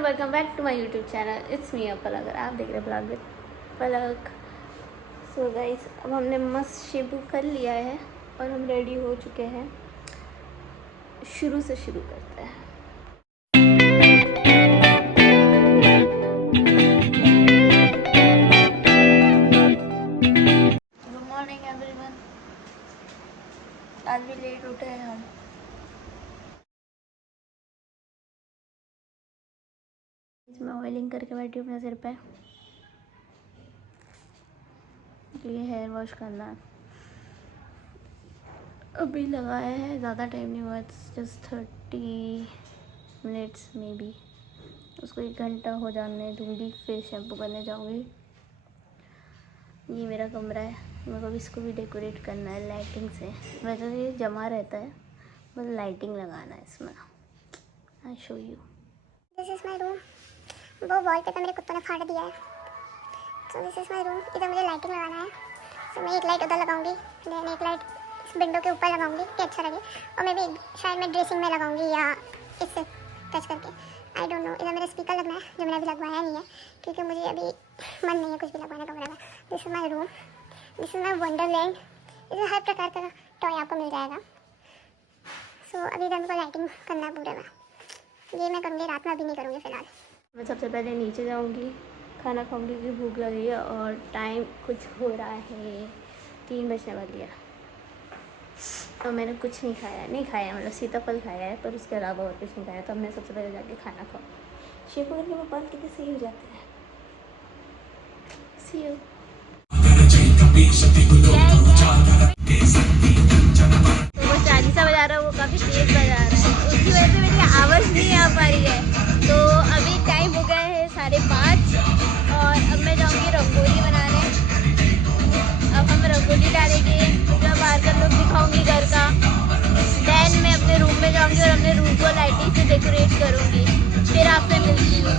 Everyone, welcome back to my YouTube channel. It's me Palak. अगर आप देख रहे हैं blog with Palak. So guys, अब हमने मस्त शेम्पू कर लिया है और हम रेडी हो चुके हैं। शुरू से शुरू करते हैं। Good morning everyone. आज भी लेट उठे हैं हम। मैं ऑयलिंग करके बैठी हूँ अपने सिर पे। ये हेयर वॉश करना है। अभी लगाया है, ज़्यादा टाइम नहीं हुआ, जस्ट 30 मिनट्स में भी। उसको 1 घंटा हो जाने दूँगी, फिर शैम्पू करने जाऊँगी। ये मेरा कमरा है, मेरे को भी इसको भी डेकोरेट करना है लाइटिंग से। वैसे तो ये जमा रहता है, बस लाइटिंग लगाना है इसमें। I show you. This is my room. वो वॉल पे तो मेरे कुत्तों ने फाड़ दिया है। So this is my room. इधर मुझे लाइटिंग लगाना है। सो मैं एक लाइट उधर लगाऊंगी, देन एक लाइट इस विंडो के ऊपर लगाऊंगी कि अच्छा लगे, और मैं भी शायद मैं ड्रेसिंग में लगाऊंगी या इससे टच करके। I don't know. इधर मेरा स्पीकर लगना है जो मैंने अभी लगवाया नहीं है, क्योंकि मुझे अभी मन नहीं है कुछ भी लगवाने कमरे में। This is my room. This is my Wonderland. इसमें हर प्रकार का टॉय आपको मिल जाएगा। सो अभी इधर मेरे को लाइटिंग करना है पूरे में। ये मैं करूँगी रात में, अभी नहीं करूँगी फ़िलहाल। मैं सबसे पहले नीचे जाऊँगी, खाना खाऊँगी क्योंकि भूख लगी है और टाइम कुछ हो रहा है, 3 बजने वाली है। और मैंने कुछ नहीं खाया मतलब सीताफल खाया है, पर उसके अलावा और कुछ नहीं खाया। तो अब मैं सबसे पहले जाके खाना खाऊँ। शेप करके वो बाल कितने सही हो जाते हैं। सी यू। तो वो चालीसा बजा रहा है, वो काफ़ी तेज बजा रहा है, उसकी वजह से मेरी आवाज़ नहीं आ पा रही है। तो अभी टाइम हो गया है 5:30 और अब मैं जाऊँगी रंगोली बनाने। अब हम रंगोली डालेंगे, उसका बाहर का लुक दिखाऊंगी घर का। देन मैं अपने रूम में जाऊँगी और अपने रूम को लाइटिंग से डेकोरेट करूँगी। फिर आपसे मिलती हूँ।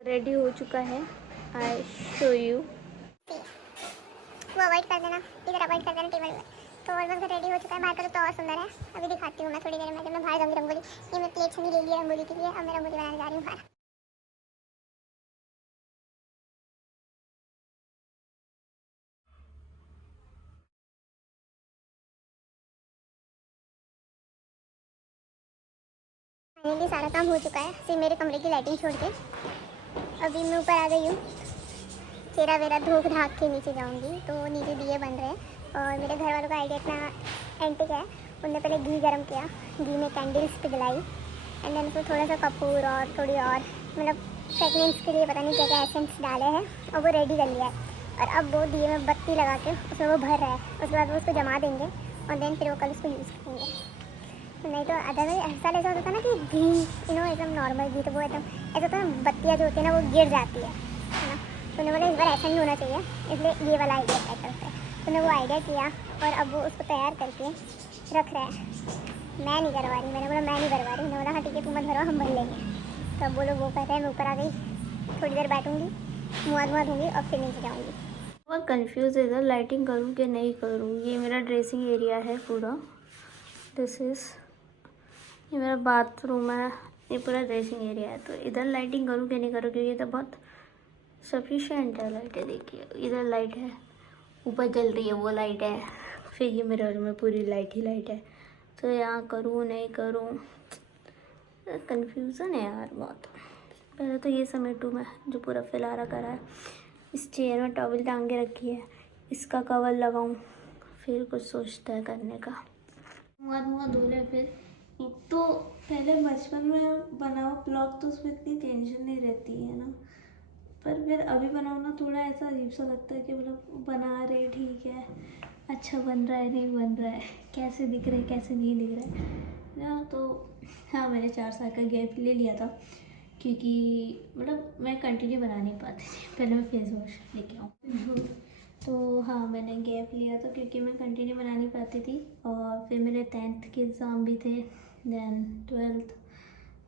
रेडी हो चुका है, आई शो यू। वो अवॉइड कर देना, इधर अवॉइड कर देना टेबल में। तो ऑलमोस्ट रेडी हो चुका है। बाहर का तो और सुंदर है। अभी दिखाती हूँ मैं थोड़ी देर में, जब मैं बाहर जाऊँगी रंगोली। ये मैं प्लेट नहीं ले लिया रंगोली के लिए। अब मैं रंगोली बनाने जा रही हूँ बाहर। फाइनली सारा काम हो चुका है, सिर्फ मेरे कमरे की लाइटिंग छोड़ के। अभी मैं ऊपर आ गई हूँ। चेहरा वेरा धोख धाक के नीचे जाऊँगी। तो नीचे दिए बन रहे हैं और मेरे घर वालों का आइडिया इतना एंटिक है। उनने पहले घी गर्म किया, घी में कैंडल्स पिघलाई, एंड देन उसमें थोड़ा सा कपूर और थोड़ी और मतलब फ्रेगनेंस के लिए पता नहीं क्या क्या एसेंस डाले हैं, और वो रेडी कर लिया है। और अब वो दिए में बत्ती लगा के उसमें वो भर रहा है। उसके बाद वो उसको जमा देंगे और देन फिर वो कल उसको यूज़ करेंगे। नहीं तो अदरवाइज ऐसा होता है ना कि घी एकदम नॉर्मल घी, तो वो एकदम ऐसा होता है ना, बत्तियाँ जो होती है ना वो गिर जाती है ना। तो उन्होंने बोला इस बार ऐसा नहीं होना चाहिए, इसलिए ये वाला आइडिया ट्राई करते हैं। तो उन्होंने वो आइडिया किया और अब वो उसको तैयार करके रख रहा है। मैं नहीं करवा रही, मैंने बोला मैं नहीं करवा रही। उन्होंने बोला हाँ ठीक है तुम मत भरवा, हम भर लेंगे। तो अब वो लोग वो कर रहे हैं। मैं ऊपर आ गई, थोड़ी देर बैठूँगी, मुँह धोऊँगी और फिर नीचे जाऊँगी। बहुत कंफ्यूज है इधर, लाइटिंग करूँ कि नहीं करूँ। ये मेरा ड्रेसिंग एरिया है पूरा। दिस इज़, ये मेरा बाथरूम है, ये पूरा ड्रेसिंग एरिया है। तो इधर लाइटिंग करूँ कि नहीं करूँ, क्योंकि इधर बहुत सफिशिएंट है लाइट है। देखिए इधर लाइट है, ऊपर जल रही है वो लाइट है, फिर ये मेरे रूम में पूरी लाइट ही लाइट है। तो यहाँ करूँ नहीं करूँ, कन्फ्यूज़न है यार बहुत। पहले तो ये समेटूँ मैं, जो पूरा फैलारा करा है। इस चेयर में टॉवल टांग के रखी है, इसका कवर लगाऊँ, फिर कुछ सोचता है करने का। मुँह धो ले। फिर एक तो पहले बचपन में बनाओ ब्लॉग तो उसमें इतनी टेंशन नहीं रहती है ना, पर फिर अभी बनाओ ना, थोड़ा ऐसा अजीब सा लगता है कि मतलब बना रहे ठीक है, अच्छा बन रहा है नहीं बन रहा है, कैसे दिख रहा है कैसे नहीं दिख रहा है ना। तो हाँ, मैंने 4 साल का गैप ले लिया था, क्योंकि मतलब मैं कंटिन्यू बना नहीं पाती थी। पहले मैं फेस वॉश लेके आऊँ। तो हाँ, मैंने गैप लिया था क्योंकि मैं कंटिन्यू बना नहीं पाती थी। और फिर मेरे 10th के एग्ज़ाम भी थे, देन 12th।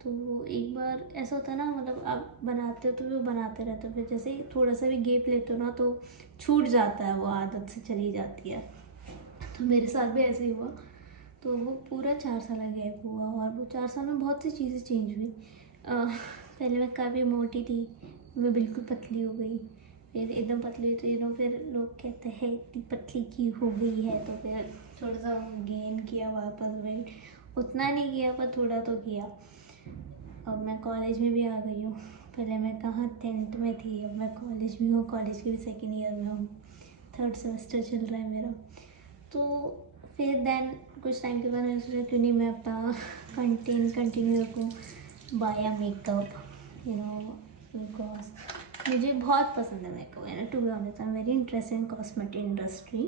तो एक बार ऐसा होता है ना, मतलब आप बनाते हो तो वो बनाते रहते हो, फिर जैसे ही थोड़ा सा भी गैप लेते हो ना तो छूट जाता है, वो आदत से चली जाती है। तो मेरे साथ भी ऐसे ही हुआ। तो वो पूरा 4 साल का गैप हुआ और वो 4 साल में बहुत सी चीज़ें चेंज हुई। पहले मैं काफ़ी मोटी थी, मैं बिल्कुल पतली हो गई, फिर एकदम पतली हुई तो फिर लोग कहते हैं इतनी पतली की हो गई है, तो फिर थोड़ा सा गेन किया वापस वेट, उतना नहीं किया पर थोड़ा तो किया। अब मैं कॉलेज में भी आ गई हूँ, पहले मैं कहाँ 10th में थी, अब मैं कॉलेज में हूँ, कॉलेज के भी 2nd ईयर में हूँ, 3rd सेमेस्टर चल रहा है मेरा। तो फिर देन कुछ टाइम के बाद मैंने सोचा क्यों नहीं मैं अपना कंटिन्यू रखूँ बाया मेकअप, बिकॉज मुझे बहुत पसंद है makeup, to be honest I am very interested in cosmetic industry.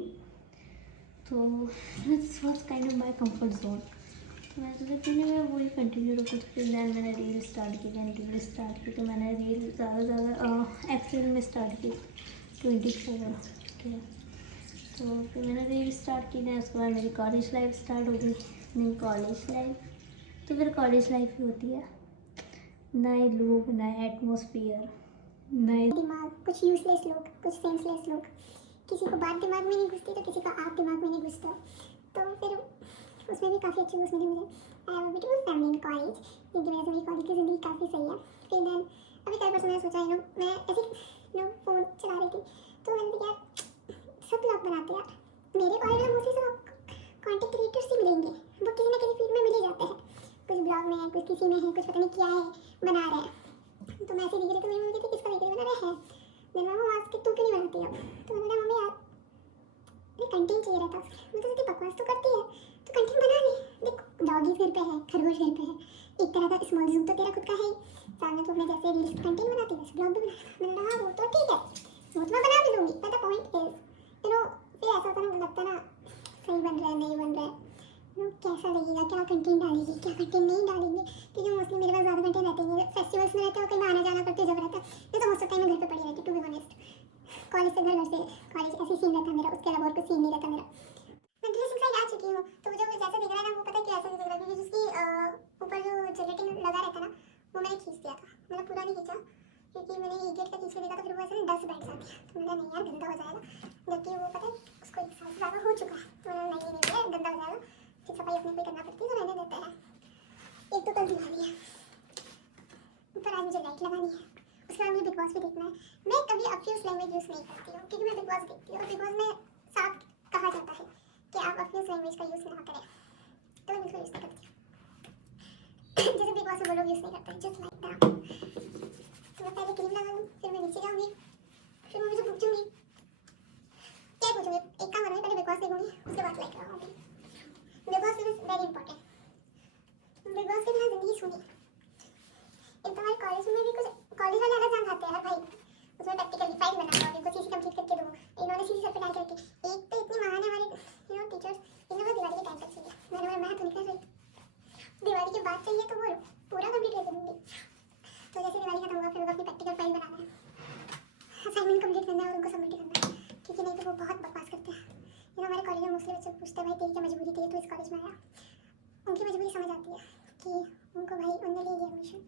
तो it's was kind of my comfort zone, तो मैं सोचा क्यों नहीं मैं वही कंटिन्यू रखूँ। तो फिर देन मैंने रील स्टार्ट की, कंटिन्यू स्टार्ट की, तो मैंने रील ज़्यादा अप्रैल में स्टार्ट की 24 के। तो फिर मैंने रील स्टार्ट की ना, उसके बाद मेरी कॉलेज लाइफ स्टार्ट हो गई। नहीं कॉलेज लाइफ तो फिर कॉलेज लाइफ ही होती है, नए लोग, नए एटमॉस्फेयर, नए दिमाग, कुछ यूजलेस लोग, कुछ सेंसलेस लोग, किसी को बात दिमाग में नहीं घुसती तो किसी का आप दिमाग में नहीं घुसता। तो फिर उसमें भी काफ़ी अच्छे दोस्त मिले मुझे। I have a beautiful family in college, जिनकी वजह से मेरी कॉलेज की ज़िंदगी काफ़ी सही है। फिर देन अभी कल परसों मैंने सोचा मैं ऐसे फ़ोन चला रही थी, तो मैंने देखा सब ब्लॉग बनाते हैं, मेरे कॉलेज में मोस्टली सब कॉन्टेंट क्रिएटर्स ही मिलेंगे, वो किसी न किसी फील्ड में मिल ही जाते हैं, कुछ ब्लॉग में है, कुछ किसी में है, कुछ पता नहीं क्या है बना रहे हैं। तो मैं ऐसे देख रही थी, मुझे किसका देख रही बना रहे हैं, मैंने मम्मा आज के तू क्यों नहीं बनाती अब, तो मैंने कहा मम्मी यार ये कंटेंट चाहिए रहता, मैं तो सोचती बकवास तो करती है तो कंटेंट बना ले, देख डॉगीज घर पे है, खरगोश घर पे है, एक तरह का स्मॉल जूम तो तेरा खुद का है, साथ में तो अपने जैसे रील्स कंटेंट बनाती है वैसे ब्लॉग भी बना। मैंने कहा वो तो ठीक है, वो तो मैं बना भी लूँगी, बट द पॉइंट इज फिर ऐसा होता ना, लगता ना सही बन रहा है नहीं बन रहा है, कैसा लगेगा, क्या कंटेंट डालेगी क्या कंटेंट नहीं डालेंगे, क्योंकि मोस्टली मेरे पास ज़्यादा कंटेंट रहते हैं, फेस्टिवल्स में रहते हो, कहीं मैं आना जाना करते जब रहता है, नहीं तो मोस्ट ऑफ टाइम मैं घर पे पड़ी रहती, टू बी ऑनेस्ट। कॉलेज से घर से कॉलेज ऐसी सीन रहता है मेरा, उसके अलावा और कुछ सीन नहीं रहता मेरा। मैं ड्रेसिंग साइड आ चुकी हूँ, तो मुझे जैसा दिख रहा है ना वो पता है क्यों ऐसा दिख रहा है, क्योंकि जिसकी ऊपर जो जेलेटिन लगा रहता है ना वो मैंने खींच दिया था, मैंने पूरा नहीं खींचा, क्योंकि मैंने एक गेट का खींच के देखा तो फिर वो ऐसे डस्ट बैठ जाती है, तो मैंने नहीं यार गंदा हो जाएगा, जबकि वो पता है उसको एक साल से ज़्यादा हो चुका है, तो मैंने नहीं गंदा हो जाएगा, फिर सफाई अपने पे करना पड़ती है, तो रहने देते हैं। एक तो कल दिवाली है, ऊपर आज मुझे लाइट लगानी है, उसके बाद मुझे बिग बॉस भी देखना है। मैं कभी अफ्यूज लैंग्वेज यूज़ नहीं करती हूँ, क्योंकि मैं बिग बॉस देखती हूँ और बिग बॉस में साफ कहा जाता है कि आप अफ्यूज लैंग्वेज का यूज़ ना करें, तो मैं बिल्कुल यूज़ नहीं करती जैसे बिग बॉस में वो लोग यूज़ नहीं करते, जस्ट लाइक दैट। तो मैं पहले क्रीम लगा लूँ, फिर मैं नीचे जाऊँगी, फिर मैं मुझे पूछूँगी क्या पूछूँगी, एक काम करूँगी पहले बिग बॉस देखूँगी, उसके बाद लाइक लगाऊँगी। Bigg Boss is very important, Bigg Boss के बिना ज़िंदगी सुनी। एक तो हमारे कॉलेज में भी कुछ कॉलेज वाले अलग जान खाते हैं यार भाई, उसमें प्रैक्टिकली फाइल बनाना और इनको सीसी कंप्लीट करके दो, इन्होंने सीसी सर पे डाल करके, एक तो इतनी महान है हमारे टीचर्स, इन्होंने दिवाली के टाइम तक चाहिए, मैं तो निकल रही, दिवाली के बाद चाहिए तो वो पूरा कंप्लीट करके दूँगी। तो जैसे दिवाली खत्म होगा फिर उनको अपनी प्रैक्टिकल फाइल बनाना है, असाइनमेंट कंप्लीट करना है और उनको सबमिट करना है, क्योंकि नहीं तो वो बहुत बकवास करते हैं। हमारे कॉलेज में मोस्टली बच्चे पूछते हैं भाई तेरी क्या मजबूरी थी तो इस कॉलेज में आया, उनकी मजबूरी समझ आती है कि उनको भाई उनने ले लिया एडमिशन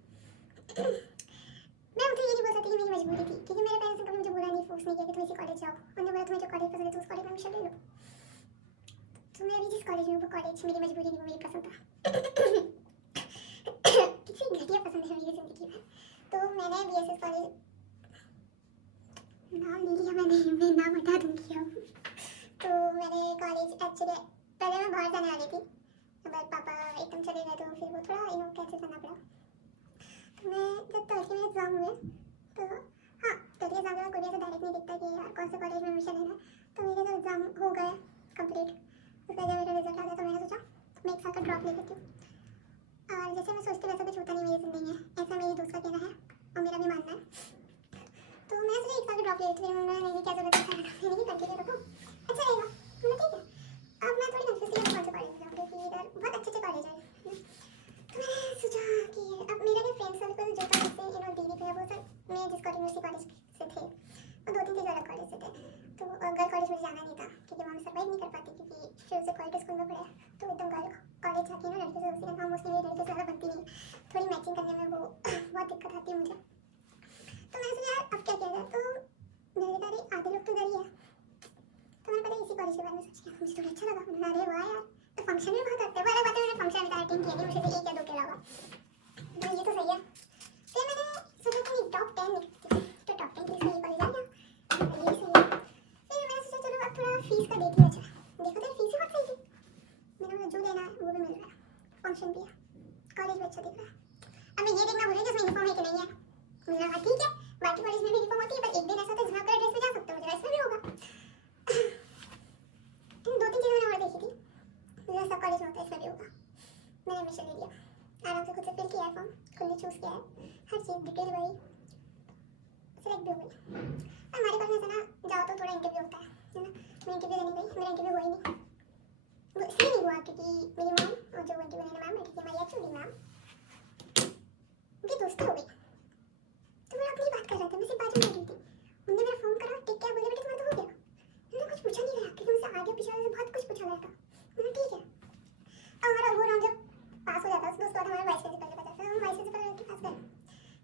मैं उनसे ये नहीं बोल सकती कि मेरी मजबूरी थी, क्योंकि मेरे पेरेंट्स ने कभी मुझे बोला नहीं, फोर्स नहीं किया कि तुम इसी कॉलेज जाओ, उन्होंने बोला तुम्हें जो कॉलेज पसंद है तुम उस कॉलेज में एडमिशन ले लो। तो मैं अभी जिस कॉलेज में वो कॉलेज मेरी मजबूरी नहीं, वो मेरी पसंद था कितनी घटिया पसंद है मेरी ज़िंदगी में। तो मैंने BSS कॉलेज नाम नहीं लिया मैंने, मैं नाम हटा दूँगी अब। तो मैंने कॉलेज एक्चुअली पहले मैं बाहर जाने वाली थी, बट पापा एकदम चले गए तो फिर वो थोड़ा कैंसिल करना पड़ा। तो मैं जब 12th के मेरे एग्ज़ाम हुए तो हाँ 12th के एग्ज़ाम में कोई ऐसा डायरेक्ट नहीं दिखता कि यार कौन से कॉलेज में एडमिशन लेना है, तो मेरे जब एग्ज़ाम हो गए कंप्लीट, उसके बाद जब मेरा रिजल्ट आ गया तो मैंने सोचा मैं एक साल का ड्रॉप ले लेती हूँ, और जैसे मैं सोचती वैसा कुछ होता नहीं मेरी ज़िंदगी में, ऐसा मेरी दोस्त का कहना है और मेरा भी मानना है। तो मैं सोचा एक साल का ड्रॉप ले लेती हूँ, उन्होंने नहीं क्या जरूरत है नहीं कंटिन्यू रखो अच्छा रहेगा, मैंने ठीक है। अब मैं थोड़ी कंफ्यूज थी कौन से कॉलेज में जाऊँ, क्योंकि इधर बहुत अच्छे कॉलेज है, तो मैंने सोचा कि अब मेरा जो फ्रेंड सर्कल जो था उससे दीदी थे वो सब मैं जिस यूनिवर्सिटी कॉलेज से थे और 2-3 चीज़ अलग कॉलेज से थे, तो गर्ल कॉलेज मुझे जाना नहीं था क्योंकि वहाँ मैं सर्वाइव नहीं कर पाती, क्योंकि शुरू से क्वालिटी स्कूल में पढ़ा, तो एकदम गर्ल कॉलेज जाती है ना लड़के से उसी का मोस्टली मेरी लड़के से ज़्यादा बनती नहीं, थोड़ी मैचिंग करने में वो बहुत दिक्कत आती है मुझे। तो मैंने सोचा यार अब क्या किया जाए, तो मेरे घर आधे लोग तो इधर ही है, तो मैंने पता इसी कॉलेज के बारे में सोच किया, मुझे थोड़ा अच्छा लगा, मैंने अरे वाह यार तो फंक्शन भी बहुत आते हैं, वो अलग बात है मैंने फंक्शन में अटेंड किया नहीं मुझे से 1 या 2 के अलावा, तो ये तो सही है। बोला हाँ ठीक है, बाकी कॉलेज में भी यूनिफॉर्म होती है, पर एक दिन ऐसा होता है जिसमें आप कलर ड्रेस में जा सकते हो, मुझे वैसे भी होगा। दो तीन चीज़ें मैंने और देखी थी, मुझे सब कॉलेज में होता है, इसमें भी होगा। मैंने एडमिशन ले लिया, आराम से खुद से फिल किया है फॉर्म, खुद ने चूज़ किया है, हर चीज़ डिटेल वही, सेलेक्ट भी हो गई। हमारे कॉलेज में से ना जाओ तो थोड़ा इंटरव्यू होता है ना, मैं इंटरव्यू देने गई, मेरा इंटरव्यू हुआ ही नहीं। वो इसलिए नहीं हुआ क्योंकि मेरी मैम और जो इंटरव्यू लेने मैम बैठी थी, हमारी एक्चुअली मैम उनकी दोस्ती हो गई, तो वो अपनी बात कर रहे थे, मैं सिर्फ बात में बैठी थी। उन्होंने मेरा फोन करा, टिक क्या बोले, बेटा तुम्हारा तो हो गया। उन्होंने कुछ पूछा नहीं गया क्योंकि मुझसे आगे पीछे वाले से बहुत कुछ पूछा गया था। मैंने ठीक है। अब हमारा वो राउंड जब पास हो जाता है उसके बाद हमारे वाइस प्रिंसिपल के पास जाता है, हम वाइस प्रिंसिपल के पास गए,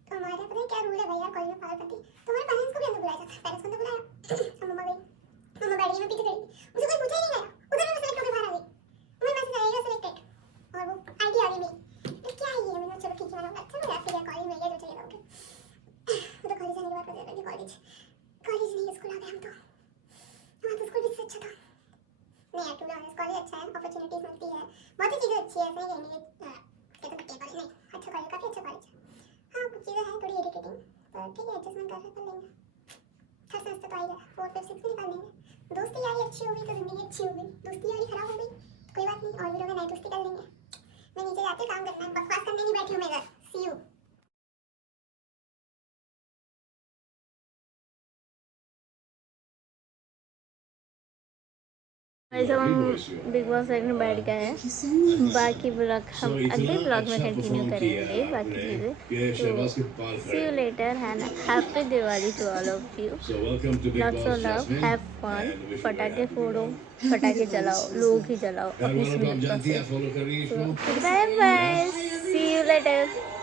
तो हमारे पता है क्या रूल है भैया कॉलेज में पागल करती, तो हमारे पेरेंट्स को भी अंदर बुलाया जाता है। पेरेंट्स को अंदर बुलाया, मम्मा गई, मम्मा बैठ गई, मैं पीछे खड़ी, मुझे कोई पूछा ही नहीं गया, उधर मैं सेलेक्ट होकर बाहर आ गई, मैं मैसेज आएगा सिलेक्टेड और वो आईडी आ गई मेरी। क्या है ये, मैंने चलो ठीक है, मैंने अच्छा लगा, फिर कॉलेज में गया जो चाहिए था ओके। वो तो कॉलेज जाने के बाद पता लगा कि कॉलेज नहीं, स्कूल आ गए हम तो, वहाँ तो स्कूल भी अच्छा था। नहीं यार, टू बी ऑनेस्ट कॉलेज अच्छा है, अपॉर्चुनिटीज मिलती है, बहुत सी चीज़ें अच्छी है, ऐसा ही कहेंगे कहते घटिया कॉलेज नहीं, अच्छा कॉलेज, काफ़ी अच्छा कॉलेज है। हाँ कुछ चीज़ें हैं थोड़ी इरिटेटिंग, पर ठीक है एडजस्टमेंट कर लेंगे, हर सेमेस्टर तो आ ही गया, 4 5 6 भी निकाल देंगे। दोस्ती यारी अच्छी हो गई तो ज़िंदगी अच्छी हो गई, दोस्ती यारी खराब हो गई कोई बात नहीं, और भी लोग नई दोस्ती कर लेंगे। मैं नीचे जाते काम करना है, बकवास करने नहीं बैठी हूँ मैं इधर, सी यू। वैसे हम बिग बॉस देखने बैठ गए हैं, बाकी ब्लॉग हम अगले ब्लॉग में कंटिन्यू करेंगे बाकी चीज़ें। तो see you later and happy Diwali to all of you, lots of love, have fun, पटाखे फोड़ो, पटाखे जलाओ, लोग ही जलाओ अपनी सुंदरता से। Bye bye, see you letter.